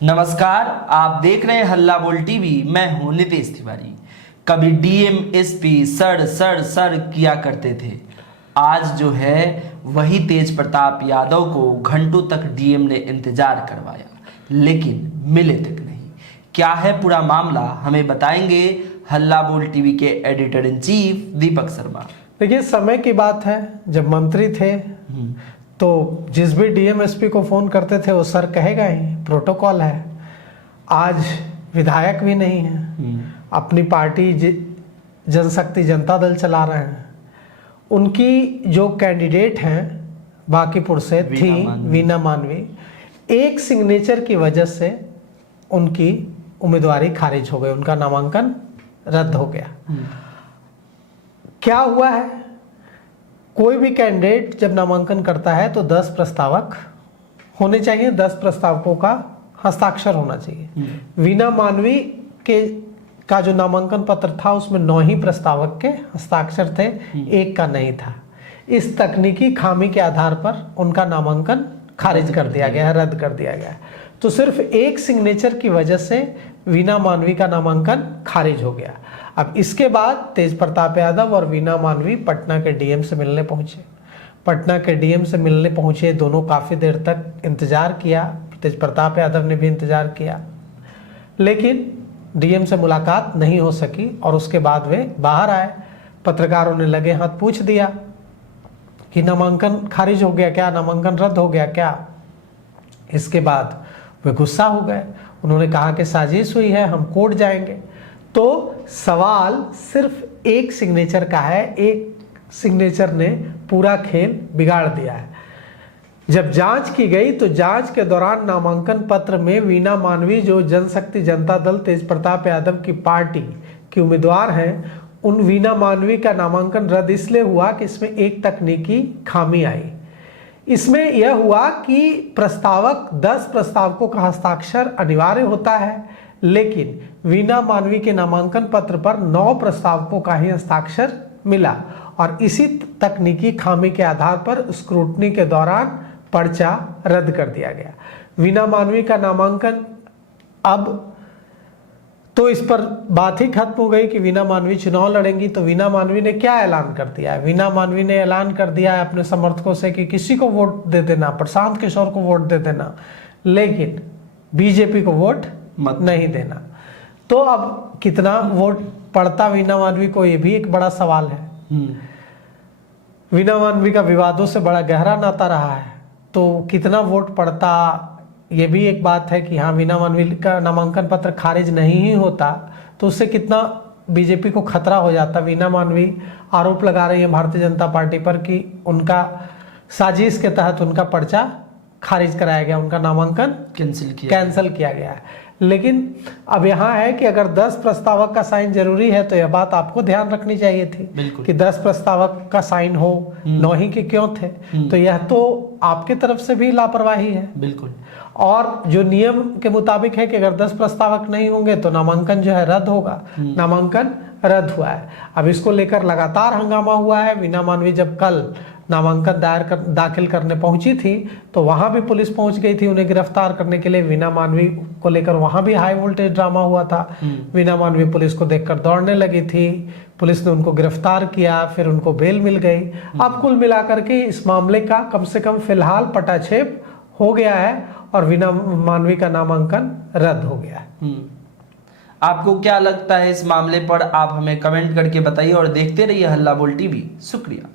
नमस्कार, आप देख रहे हैं हल्ला बोल टीवी। मैं हूं नितेश तिवारी। कभी DM SP sir sir sir किया करते थे। आज जो है वही तेज प्रताप यादव को घंटों तक डीएम ने इंतजार करवाया, लेकिन मिले तक नहीं। क्या है पूरा मामला, हमें बताएंगे हल्ला बोल टीवी के editor in chief Deepak Sharma. देखिए, समय की बात है, जब मंत्री थे तो जिस भी डीएम एसपी को फोन करते थे वो सर कहेगा ही, प्रोटोकॉल है। आज विधायक भी नहीं है, अपनी पार्टी जनशक्ति जनता दल चला रहे हैं। उनकी जो कैंडिडेट हैं बांकीपुर से थी वीना मानवी, एक सिग्नेचर की वजह से उनकी उम्मीदवारी खारिज हो गई, उनका नामांकन रद्द हो गया। क्या हुआ है, कोई भी कैंडिडेट जब नामांकन करता है तो 10 प्रस्तावक होने चाहिए, 10 प्रस्तावकों का हस्ताक्षर होना चाहिए। वीना मानवी का जो नामांकन पत्र था उसमें 9 ही प्रस्तावक के हस्ताक्षर थे, एक का नहीं था। इस तकनीकी खामी के आधार पर उनका नामांकन खारिज कर दिया गया है, रद्द कर दिया गया है। तो सिर्फ एक सिग्नेचर की वजह से वीना मानवी का नामांकन खारिज हो गया। अब इसके बाद तेज प्रताप यादव और वीना मानवी पटना के डीएम से मिलने पहुंचे। पटना के डीएम से मिलने पहुंचे, दोनों काफ़ी देर तक इंतजार किया। तेज प्रताप यादव ने भी इंतजार किया, लेकिन डीएम से मुलाकात नहीं हो सकी और उसके बाद वे बाहर आए। पत्रकारों ने लगे हाथ पूछ दिया कि नामांकन खारिज हो गया क्या, नामांकन रद्द हो गया क्या। इसके बाद वे गुस्सा हो गए, उन्होंने कहा कि साजिश हुई है, हम कोर्ट जाएंगे। तो सवाल सिर्फ एक सिग्नेचर का है, एक सिग्नेचर ने पूरा खेल बिगाड़ दिया है। जब जांच की गई तो जांच के दौरान नामांकन पत्र में वीना मानवी, जो जनशक्ति जनता दल तेज प्रताप यादव की पार्टी की उम्मीदवार हैं, उन वीना मानवी का नामांकन रद्द इसलिए हुआ कि इसमें एक तकनीकी खामी आई। इसमें यह हुआ कि प्रस्तावक 10 प्रस्तावकों का हस्ताक्षर अनिवार्य होता है, लेकिन वीना मानवी के नामांकन पत्र पर 9 प्रस्तावकों का ही हस्ताक्षर मिला और इसी तकनीकी खामी के आधार पर स्क्रूटनी के दौरान पर्चा रद्द कर दिया गया। वीना मानवी का नामांकन, अब तो इस पर बात ही खत्म हो गई कि वीना मानवी चुनाव लड़ेंगी। तो वीना मानवी ने क्या ऐलान कर दिया है? वीना मानवी ने ऐलान कर दिया है अपने समर्थकों से कि किसी को वोट दे देना, प्रशांत किशोर को वोट दे देना, लेकिन बीजेपी को वोट मत नहीं देना। तो अब कितना वोट पड़ता वीना मानवी को, ये भी एक बड़ा सवाल है। वीना मानवी का विवादों से बड़ा गहरा नाता रहा है, तो कितना वोट पड़ता, ये भी एक बात है कि हाँ, वीना मानवी का नामांकन पत्र खारिज नहीं ही होता तो उससे कितना बीजेपी को खतरा हो जाता। वीना मानवी आरोप लगा रही है भारतीय जनता पार्टी पर कि उनका साजिश के तहत उनका पर्चा खारिज कराया गया, उनका नामांकन कैंसिल किया गया है। लेकिन अब यहाँ है कि अगर 10 प्रस्तावक का साइन जरूरी है तो यह बात आपको ध्यान रखनी चाहिए थी कि 10 प्रस्तावक का साइन हो, 9 ही के क्यों थे। तो यह तो आपके तरफ से भी लापरवाही है। बिल्कुल। और जो नियम के मुताबिक है कि अगर 10 प्रस्तावक नहीं होंगे तो नामांकन जो है रद्द होगा, नामांकन रद्द हुआ है। अब इसको लेकर लगातार हंगामा हुआ है। वीना मानवी जब कल नामांकन दाखिल करने पहुंची थी तो वहां भी पुलिस पहुंच गई थी उन्हें गिरफ्तार करने के लिए। वीना मानवी को लेकर वहां भी हाई वोल्टेज ड्रामा हुआ था। वीना मानवी पुलिस को देखकर दौड़ने लगी थी, पुलिस ने उनको गिरफ्तार किया, फिर उनको बेल मिल गई। अब कुल मिलाकर के इस मामले का कम से कम फिलहाल पटाक्षेप हो गया है और वीना मानवी का नामांकन रद्द हो गया है। आपको क्या लगता है इस मामले पर, आप हमें कमेंट करके बताइए और देखते रहिए हल्ला बोल टीवी। शुक्रिया।